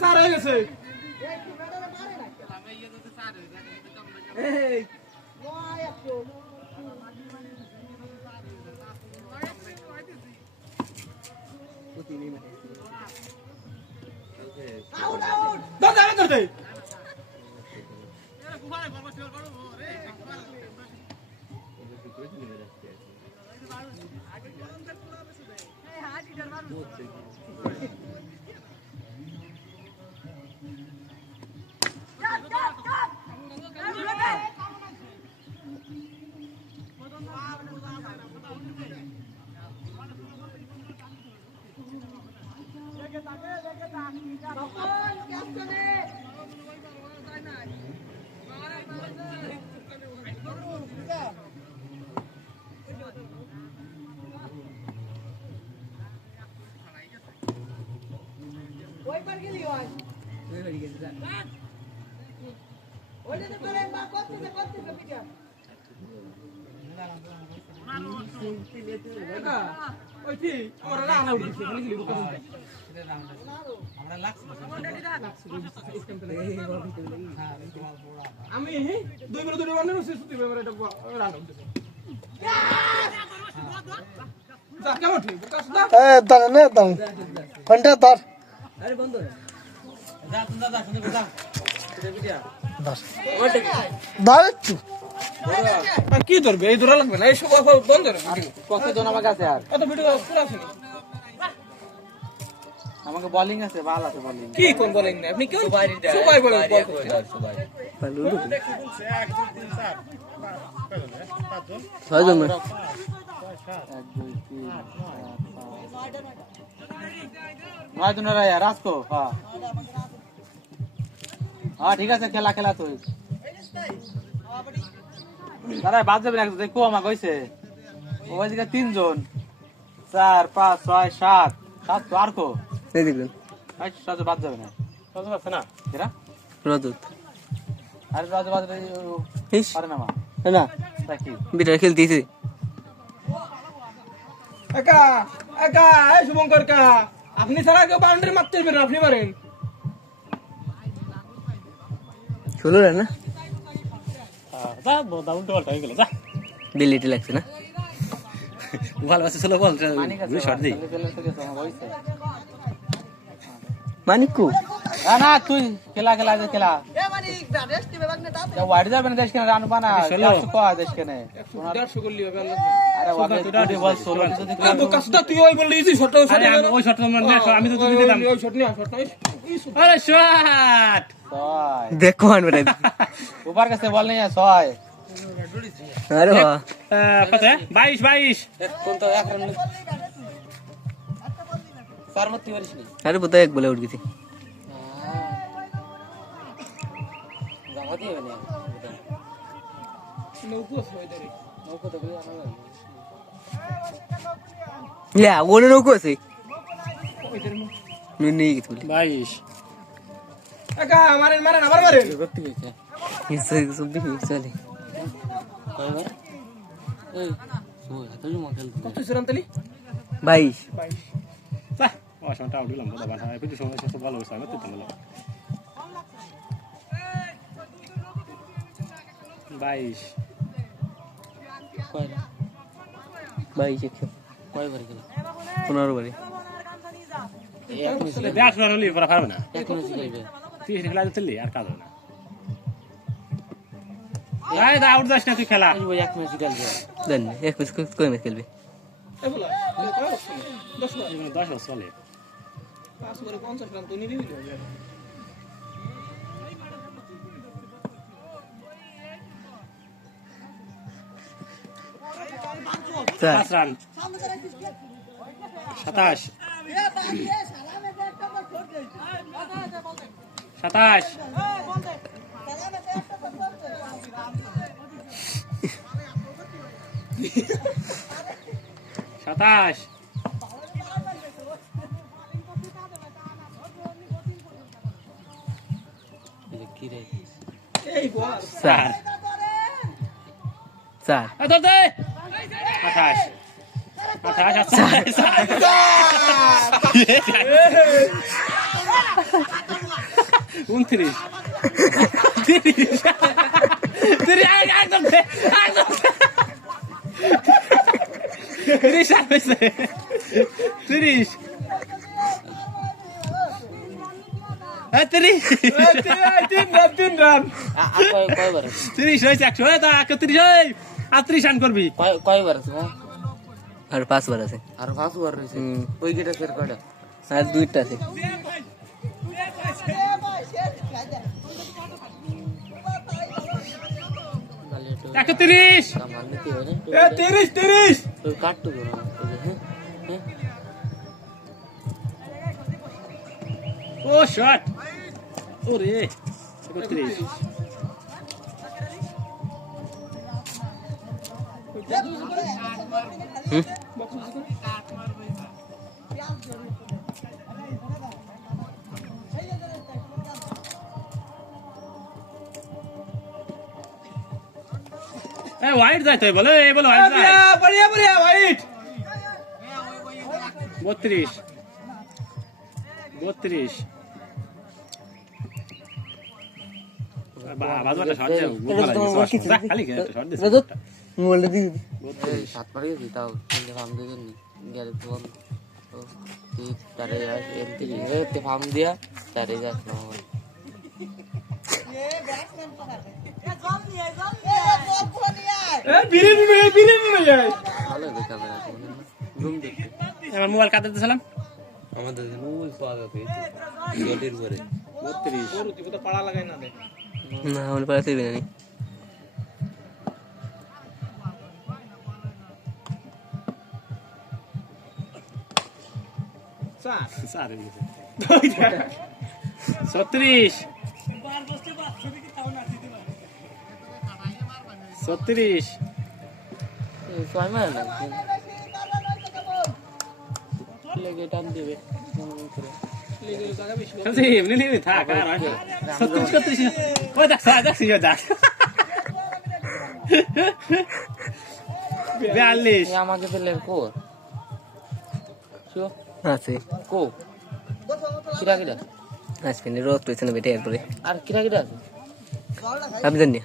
sir হয়ে গেছে আমি 2 মিনিট ধরে বানানো শেষ হতে হবে এটা রান হচ্ছে যা কেমন ঠিক এ দাঁড়া না দাও ঘন্টা ধর আরে বন্ধ যা তুমি দাদা শুনে বসা এটা বিটিয়া দাস দাঁড়া কি ধরবে এই ধরা লাগবে না এই সব বন্ধ করে কত জন আমার কাছে আর কত ভিডিও পুরো আছে আমাকে বোলিং আছে ভালো আছে বোলিং কি কোন বোলিং না আপনি কেউ সুপার বল করছেন সুপার ভালো বলছে 1 2 3 4 5 জন 1 2 3 9 জন রে यार রাজকো হ্যাঁ হ্যাঁ ঠিক আছে খেলা খেলা তুই দাদা বাদ যাবে একদম দেখো আমা কইছে ওইদিকে 3 জন 4 5 6 7 7 তো আর কো এই দেখুন আজ সাথে বাদ যাবে না সাথে আছে না এরা রজত আরে রজত বাদ আরে না মা না দেখি বিটা খেলতেছে একা একা এই শুভঙ্কর কা আপনি সারা কেউ বাউন্ডারি মারতে পারেন আপনি মারেন চলো না যা দাউন তো উল্টা হয়ে গেল যা বিলিটি লাগছে না ভালো আছে চলো বল দুই শট দেই মানিকু না তুই খেলা খেলা যে খেলা এ মানিক রেস্ট দিবে বাগনে দাও যা ওয়াইড যাবে না দেশ কেন রান বানা 100 কো দেশ কেন 150 করলি হবে আরে ওয়াগে তুই বল 16 যদি তো কাজটা তুই ওই বললি ইজি শট ওই শট আমি তো তুই দিলাম ওই শট নিয়া শট আরে শট দেখো আনবে ওপার কাছে বল নেই 6 আরে বাহ কত 22 22 কোন তো এক রান ফার্মতি वरिस नहीं अरे पता एक बोले उठ गई थी जमाती है ने नौको है इधर नौको तो भैया ले वो नौको से इधर में नहीं की थोड़ी 22 काका हमारे मारे ना मारे गति है क्या इससे सब भी चले कोई बात ए सो तो जो मॉडल कत सुरंतली 22 ता অশান্তি আউট দিলাম দাদা বাটা এই সময় শেষ ভালো হইছে আমি তো ভালো 22 কয়লা 22 কয় বারে গেল 15 বারে এক মিনিট ব্যাস করলি পড়া পারবে না এক মিনিট খেলবে 30 খেলা চললি আর কাজ হবে না এই দা আউট যাস না তুই খেলা ওই এক মিনিট খেলবে দেন এক মিনিট কই মিনিট খেলবে এই বলা 10 চলে 5 করে 50 রান তো নিবি পাঁচ রান 27 27 27 4 4 28 29 রান করবি কয়বার আছে আর 5 বার আছে আর 5 বার রয়েছে উইকেট আছে কয়টা আর 2টা আছে তিরিশ ও শট ওরে 31 वाइट जाए तो बोले ये बोलो वाइट जाए बढ़िया बढ़िया वाइट 32 32 बाजूला शॉट दे गुड खाली शॉट दे মোবাইল দি 7 পারে দিতাও কিন্তু ফার্ম দিয়ে নি গেলে তো তারে এমটি তে ফার্ম দিয়া তারে যাস না ভালো দেখা ক্যামেরা জুম দেখতে আমার মোবাইল কাটতে দিছিলাম আমাদের মোবাইল পাওয়া যাবে জলের উপরে 32 ওর তুই তো পাড়া লাগাই না দে না আমার পাশে भी नहीं सारे 36 36 ছয় মার না লেগে টান দিবে सबसे एमने नहीं था कार 36 36 वो देख यो देख 42 আমাকে পেলে কো শিও আছে কো কিরা কিরা আজকে নি রোজ তুইছ না বেটে এরপরে আর কিরা কিরা আছে আমি জানি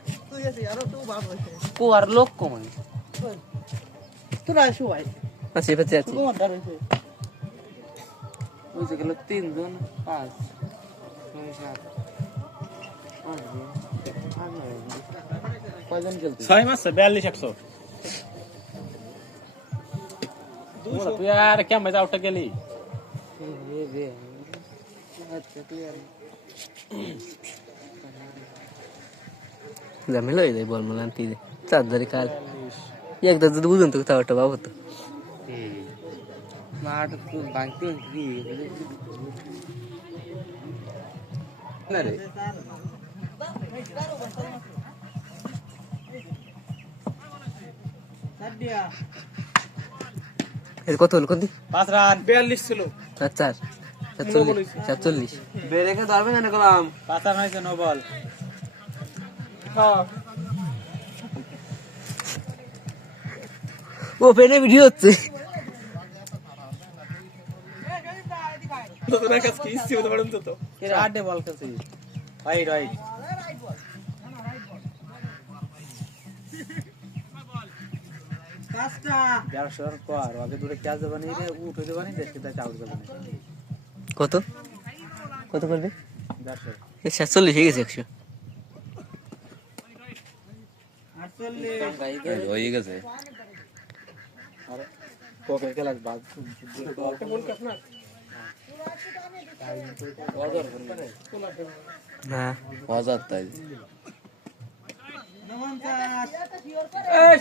কো আর লোক কো মানে তোরা শু ভাই আছে পাচ্ছে আছে তোমার দাঁড় হইছে ওই যে গেল 3 জন 5 6 7 কয়জন খেলতে 6 মাস 42 100 তুই আর क्या मजा उठ गेली जमेल होई जाय बॉल मला ती 7 काल एकदा जर बुजून तो वाटतं बाबा तो माठ तू बांगतो की ना रे সাদিয়া এর কত হলো কোন 5 রান 42 ছিল আচ্ছা 47 বেরেকে ধরবে না কলাম 5 রান হইছে নো বল হ্যাঁ ও পেনে ভিডিও হচ্ছে তোরা কাছে কি ইচ্ছে হতে পারেন তো চারটে বল খেলছি রাইট রাইট কাস্টা ব্যবসার কর আগে দূরে ক্যাচ দেব নি রে উঠ হইতে বানি দেশকে তাই আউট দেব না কত কত করবে 150 47 হয়ে গেছে 100 48 হয়ে গেছে আরে কোকে খেলা বাদ বল কাট না না হাজার তাই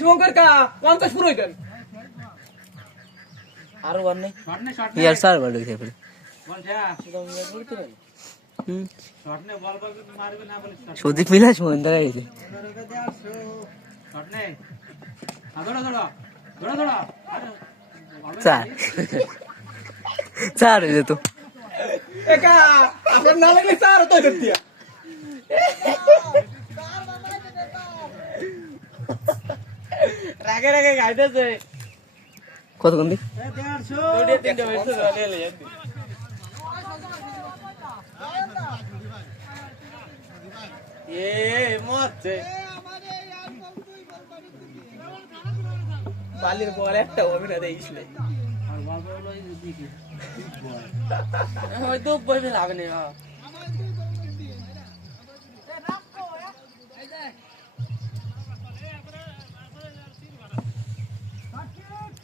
শুভঙ্কর কা 50 পুরো হইতেন আরো বার নেই ইয়ার স্যার বল দিছে ফের সুদীপ মিলাস মহিন্দা গাইছে স্যার স্যার হইছে তো একা আপনার না লাগলে স্যার তো দিয়া রাগে রাগে গাইতেছে কত কোন দি বালির বল একটা অভিনয় দেইছলে হয়তো বইবে লাগনে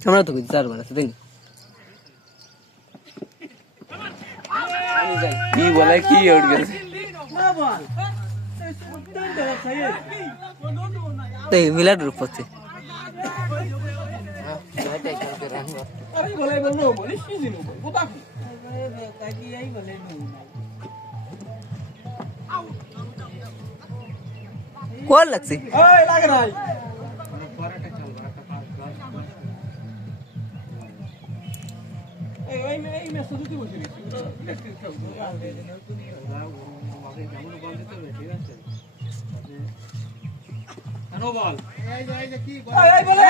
আমরা তো কইছি চারবার আছে দেন কি বলে কি উঠ গেছে এই মিলাড রূপ হচ্ছে আরে বলে বললো বলিস কি জিনিস বুতা কোন লাগছে ওই লাগে নাই এই মে সুদুতি বসে নো বল এই বলে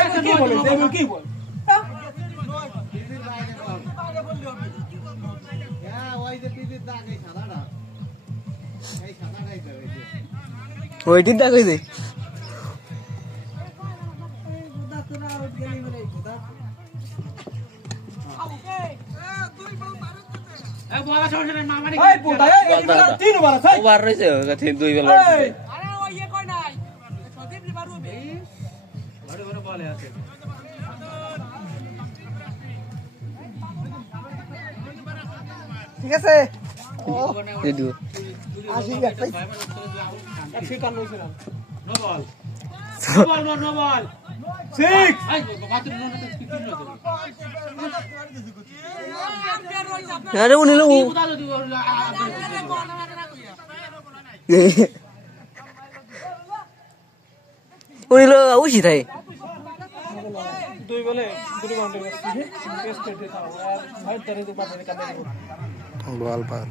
কি বল ওইটি দা কইছে ওভার রয়েছে দুই বেলা ঠিক আছে দিও আসি একটাই 151 হইছে না নো বল নো বল 6 আই বাতিল নো না কি আরে উনি লো উনি লো উশি তাই দুই বলে দুই বাউন্ডারি করছে টেস্ট করতে তাও আর ভাই ধরে দে বাদে কাটে বল পান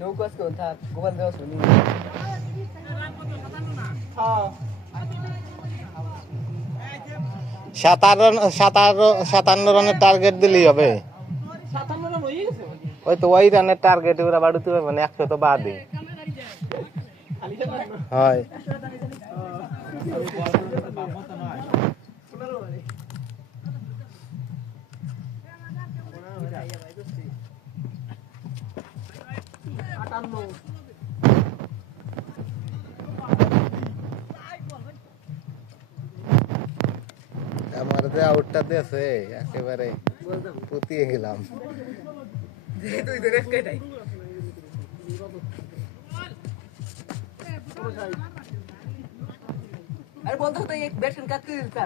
নৌকাস কোন থাক গোপাল দেওয়া শুনি হ্যাঁ 57 রানের টার্গেট দিলেই হবে 57 রান হয়ে গেছে ওই তো ওই রানের টার্গেট ওরা বাড়িতে মানে 100 তো বাদে হয় আমার যে আউটটা দিয়েছে একেবারে পুতিয়ে গেলাম তুই তো রেস কাটাই अरे बोलता होता एक बैट्समैन का किल था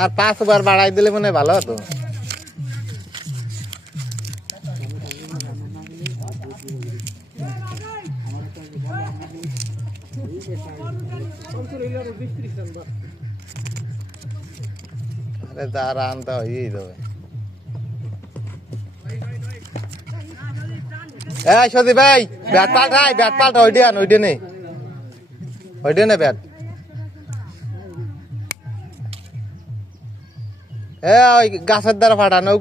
আর 5 বার বাড়াই দিলে মনে ভালো হতো আরে যারা আনতে হয়েই যাবে সদী ভাই ব্যাট পাল্টা ওইটা নেই ব্যাট ওই গাছের দ্বারা ফাটানো